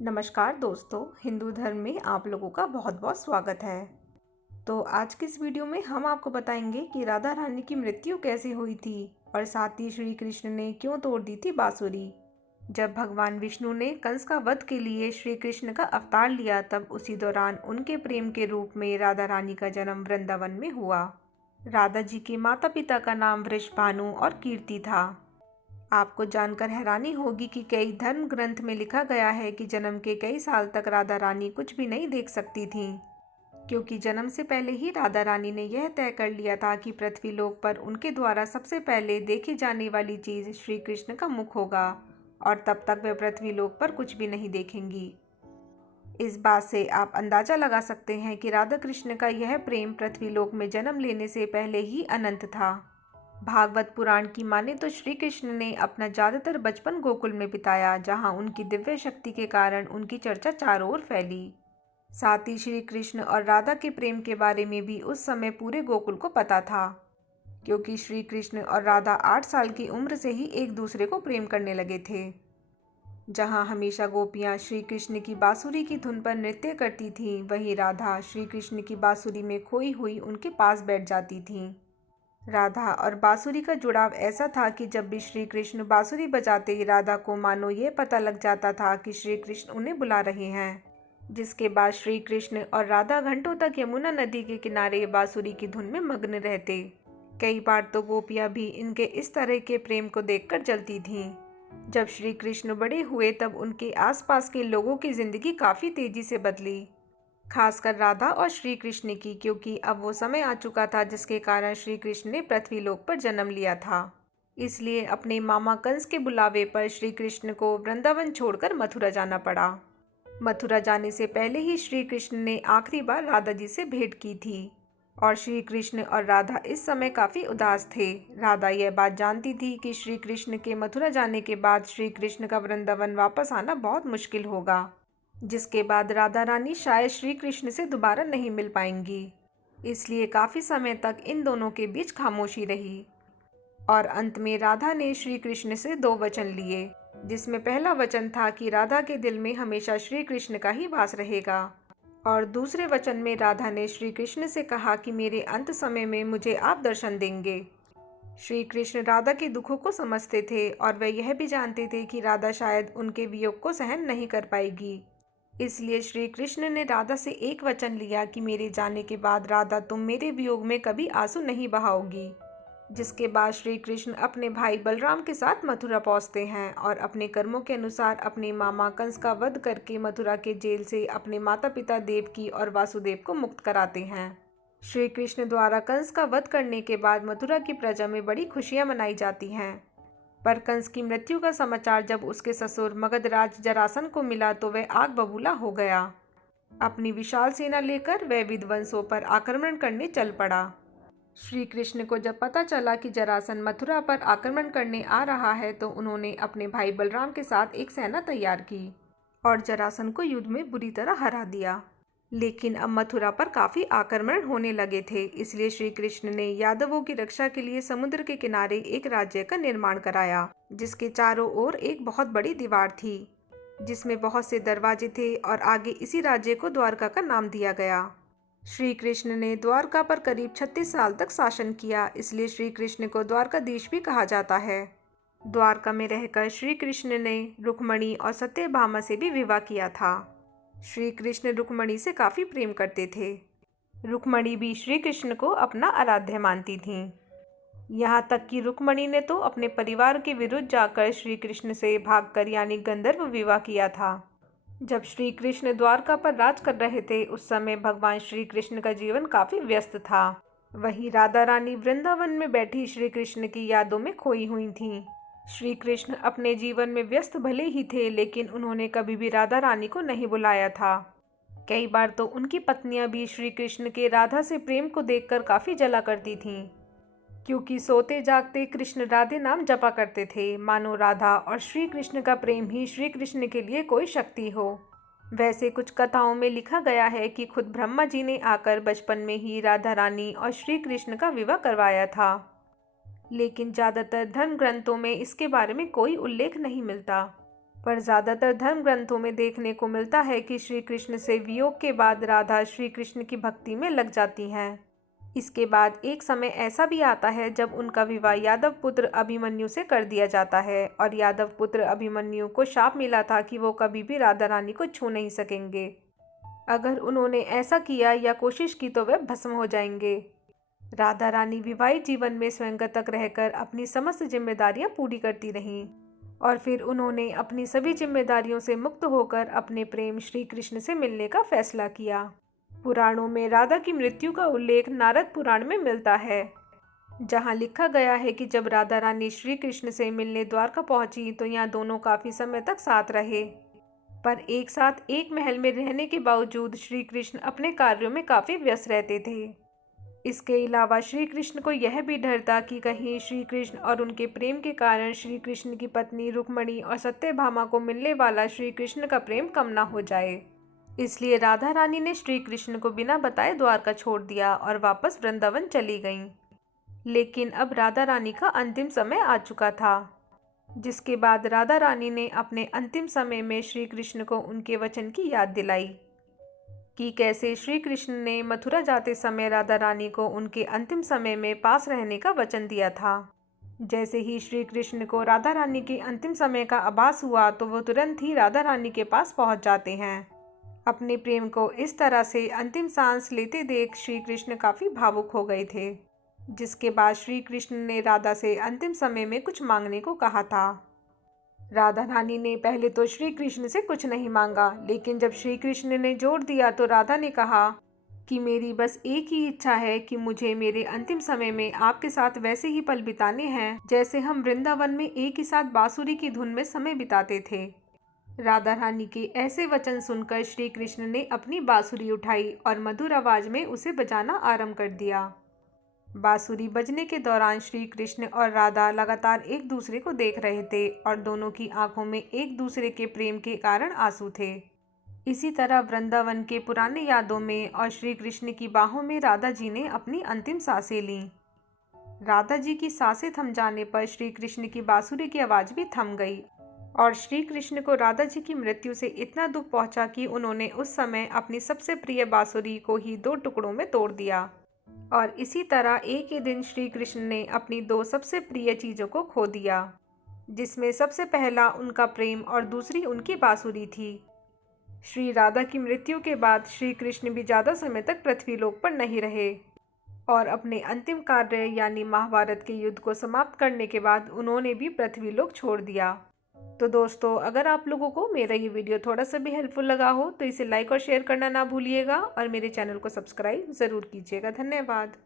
नमस्कार दोस्तों, हिंदू धर्म में आप लोगों का बहुत बहुत स्वागत है। तो आज की इस वीडियो में हम आपको बताएंगे कि राधा रानी की मृत्यु कैसे हुई थी और साथ ही श्री कृष्ण ने क्यों तोड़ दी थी बांसुरी। जब भगवान विष्णु ने कंस का वध के लिए श्री कृष्ण का अवतार लिया, तब उसी दौरान उनके प्रेम के रूप में राधा रानी का जन्म वृंदावन में हुआ। राधा जी के माता पिता का नाम वृषभानु और कीर्ति था। आपको जानकर हैरानी होगी कि कई धर्म ग्रंथ में लिखा गया है कि जन्म के कई साल तक राधा रानी कुछ भी नहीं देख सकती थीं, क्योंकि जन्म से पहले ही राधा रानी ने यह तय कर लिया था कि पृथ्वी लोक पर उनके द्वारा सबसे पहले देखी जाने वाली चीज़ श्री कृष्ण का मुख होगा और तब तक वे पृथ्वी लोक पर कुछ भी नहीं देखेंगी। इस बात से आप अंदाजा लगा सकते हैं कि राधा कृष्ण का यह प्रेम पृथ्वी लोक में जन्म लेने से पहले ही अनंत था। भागवत पुराण की माने तो श्री कृष्ण ने अपना ज़्यादातर बचपन गोकुल में बिताया, जहां उनकी दिव्य शक्ति के कारण उनकी चर्चा चारों ओर फैली। साथ ही श्री कृष्ण और राधा के प्रेम के बारे में भी उस समय पूरे गोकुल को पता था, क्योंकि श्री कृष्ण और राधा 8 साल की उम्र से ही एक दूसरे को प्रेम करने लगे थे। जहां हमेशा गोपियां श्री कृष्ण की बांसुरी की धुन पर नृत्य करती थीं, वहीं राधा श्री कृष्ण की बांसुरी में खोई हुई उनके पास बैठ जाती थीं। राधा और बांसुरी का जुड़ाव ऐसा था कि जब भी श्री कृष्ण बांसुरी बजाते ही राधा को मानो ये पता लग जाता था कि श्री कृष्ण उन्हें बुला रहे हैं, जिसके बाद श्री कृष्ण और राधा घंटों तक यमुना नदी के किनारे बांसुरी की धुन में मग्न रहते। कई बार तो गोपियां भी इनके इस तरह के प्रेम को देखकर जलती थीं। जब श्री कृष्ण बड़े हुए, तब उनके आसपास के लोगों की जिंदगी काफ़ी तेजी से बदली, खासकर राधा और श्री कृष्ण की, क्योंकि अब वो समय आ चुका था जिसके कारण श्री कृष्ण ने पृथ्वी लोक पर जन्म लिया था। इसलिए अपने मामा कंस के बुलावे पर श्री कृष्ण को वृंदावन छोड़कर मथुरा जाना पड़ा। मथुरा जाने से पहले ही श्री कृष्ण ने आखिरी बार राधा जी से भेंट की थी और श्री कृष्ण और राधा इस समय काफ़ी उदास थे। राधा यह बात जानती थी कि श्री कृष्ण के मथुरा जाने के बाद श्री कृष्ण का वृंदावन वापस आना बहुत मुश्किल होगा, जिसके बाद राधा रानी शायद श्री कृष्ण से दोबारा नहीं मिल पाएंगी। इसलिए काफ़ी समय तक इन दोनों के बीच खामोशी रही और अंत में राधा ने श्री कृष्ण से 2 वचन लिए, जिसमें पहला वचन था कि राधा के दिल में हमेशा श्री कृष्ण का ही वास रहेगा, और दूसरे वचन में राधा ने श्री कृष्ण से कहा कि मेरे अंत समय में मुझे आप दर्शन देंगे। श्री कृष्ण राधा के दुखों को समझते थे और वे यह भी जानते थे कि राधा शायद उनके वियोग को सहन नहीं कर पाएगी। इसलिए श्री कृष्ण ने राधा से एक वचन लिया कि मेरे जाने के बाद राधा, तुम मेरे वियोग में कभी आंसू नहीं बहाओगी। जिसके बाद श्री कृष्ण अपने भाई बलराम के साथ मथुरा पहुंचते हैं और अपने कर्मों के अनुसार अपने मामा कंस का वध करके मथुरा के जेल से अपने माता पिता देवकी और वासुदेव को मुक्त कराते हैं। श्री कृष्ण द्वारा कंस का वध करने के बाद मथुरा की प्रजा में बड़ी खुशियां मनाई जाती हैं। पर कंस की मृत्यु का समाचार जब उसके ससुर मगधराज जरासन को मिला, तो वह आग बबूला हो गया। अपनी विशाल सेना लेकर वह विध्वंसों पर आक्रमण करने चल पड़ा। श्री कृष्ण को जब पता चला कि जरासन मथुरा पर आक्रमण करने आ रहा है, तो उन्होंने अपने भाई बलराम के साथ एक सेना तैयार की और जरासन को युद्ध में बुरी तरह हरा दिया। लेकिन अब मथुरा पर काफी आक्रमण होने लगे थे, इसलिए श्री कृष्ण ने यादवों की रक्षा के लिए समुद्र के किनारे एक राज्य का निर्माण कराया, जिसके चारों ओर एक बहुत बड़ी दीवार थी, जिसमें बहुत से दरवाजे थे, और आगे इसी राज्य को द्वारका का नाम दिया गया। श्री कृष्ण ने द्वारका पर करीब 36 साल तक शासन किया, इसलिए श्री कृष्ण को द्वारकाधीश भी कहा जाता है। द्वारका में रहकर श्री कृष्ण ने रुक्मणी और सत्यभामा से भी विवाह किया था। श्री कृष्ण रुक्मणी से काफ़ी प्रेम करते थे। रुक्मणी भी श्री कृष्ण को अपना आराध्य मानती थीं। यहाँ तक कि रुक्मणी ने तो अपने परिवार के विरुद्ध जाकर श्री कृष्ण से भागकर यानी गंधर्व विवाह किया था। जब श्री कृष्ण द्वारका पर राज कर रहे थे, उस समय भगवान श्री कृष्ण का जीवन काफ़ी व्यस्त था। वहीं राधा रानी वृंदावन में बैठी श्री कृष्ण की यादों में खोई हुई थीं। श्री कृष्ण अपने जीवन में व्यस्त भले ही थे, लेकिन उन्होंने कभी भी राधा रानी को नहीं बुलाया था। कई बार तो उनकी पत्नियां भी श्री कृष्ण के राधा से प्रेम को देखकर काफ़ी जला करती थीं, क्योंकि सोते जागते कृष्ण राधे नाम जपा करते थे, मानो राधा और श्री कृष्ण का प्रेम ही श्री कृष्ण के लिए कोई शक्ति हो। वैसे कुछ कथाओं में लिखा गया है कि खुद ब्रह्मा जी ने आकर बचपन में ही राधा रानी और श्री कृष्ण का विवाह करवाया था, लेकिन ज़्यादातर धर्म ग्रंथों में इसके बारे में कोई उल्लेख नहीं मिलता। पर ज़्यादातर धर्म ग्रंथों में देखने को मिलता है कि श्री कृष्ण से वियोग के बाद राधा श्री कृष्ण की भक्ति में लग जाती हैं। इसके बाद एक समय ऐसा भी आता है जब उनका विवाह यादव पुत्र अभिमन्यु से कर दिया जाता है और यादव पुत्र अभिमन्यु को शाप मिला था कि वो कभी भी राधा रानी को छू नहीं सकेंगे। अगर उन्होंने ऐसा किया या कोशिश की तो वे भस्म हो जाएंगे। राधा रानी विवाहित जीवन में स्वयं तक रहकर अपनी समस्त जिम्मेदारियां पूरी करती रहीं और फिर उन्होंने अपनी सभी जिम्मेदारियों से मुक्त होकर अपने प्रेम श्री कृष्ण से मिलने का फैसला किया। पुराणों में राधा की मृत्यु का उल्लेख नारद पुराण में मिलता है, जहां लिखा गया है कि जब राधा रानी श्री कृष्ण से मिलने द्वारका पहुंची तो यहाँ दोनों काफी समय तक साथ रहे, पर एक साथ एक महल में रहने के बावजूद श्री कृष्ण अपने कार्यों में काफी व्यस्त रहते थे। इसके अलावा श्री कृष्ण को यह भी डर था कि कहीं श्री कृष्ण और उनके प्रेम के कारण श्री कृष्ण की पत्नी रुक्मणी और सत्यभामा को मिलने वाला श्री कृष्ण का प्रेम कम ना हो जाए। इसलिए राधा रानी ने श्री कृष्ण को बिना बताए द्वारका छोड़ दिया और वापस वृंदावन चली गईं। लेकिन अब राधा रानी का अंतिम समय आ चुका था, जिसके बाद राधा रानी ने अपने अंतिम समय में श्री कृष्ण को उनके वचन की याद दिलाई कि कैसे श्री कृष्ण ने मथुरा जाते समय राधा रानी को उनके अंतिम समय में पास रहने का वचन दिया था। जैसे ही श्री कृष्ण को राधा रानी के अंतिम समय का आभास हुआ तो वो तुरंत ही राधा रानी के पास पहुंच जाते हैं। अपने प्रेम को इस तरह से अंतिम सांस लेते देख श्री कृष्ण काफ़ी भावुक हो गए थे, जिसके बाद श्री कृष्ण ने राधा से अंतिम समय में कुछ मांगने को कहा था। राधा रानी ने पहले तो श्री कृष्ण से कुछ नहीं मांगा, लेकिन जब श्री कृष्ण ने जोर दिया तो राधा ने कहा कि मेरी बस एक ही इच्छा है कि मुझे मेरे अंतिम समय में आपके साथ वैसे ही पल बिताने हैं जैसे हम वृंदावन में एक ही साथ बांसुरी की धुन में समय बिताते थे। राधा रानी के ऐसे वचन सुनकर श्री कृष्ण ने अपनी बांसुरी उठाई और मधुर आवाज में उसे बजाना आरंभ कर दिया। बांसुरी बजने के दौरान श्री कृष्ण और राधा लगातार एक दूसरे को देख रहे थे और दोनों की आंखों में एक दूसरे के प्रेम के कारण आंसू थे। इसी तरह वृंदावन के पुराने यादों में और श्री कृष्ण की बाहों में राधा जी ने अपनी अंतिम सांसें लीं। राधा जी की सांसें थम जाने पर श्री कृष्ण की बांसुरी की आवाज़ भी थम गई और श्री कृष्ण को राधा जी की मृत्यु से इतना दुख पहुंचा कि उन्होंने उस समय अपनी सबसे प्रिय बांसुरी को ही 2 टुकड़ों में तोड़ दिया। और इसी तरह एक ही दिन श्री कृष्ण ने अपनी 2 सबसे प्रिय चीज़ों को खो दिया, जिसमें सबसे पहला उनका प्रेम और दूसरी उनकी बांसुरी थी। श्री राधा की मृत्यु के बाद श्री कृष्ण भी ज़्यादा समय तक पृथ्वीलोक पर नहीं रहे और अपने अंतिम कार्य यानी महाभारत के युद्ध को समाप्त करने के बाद उन्होंने भी पृथ्वीलोक छोड़ दिया। तो दोस्तों, अगर आप लोगों को मेरा ये वीडियो थोड़ा सा भी हेल्पफुल लगा हो तो इसे लाइक और शेयर करना ना भूलिएगा और मेरे चैनल को सब्सक्राइब ज़रूर कीजिएगा। धन्यवाद।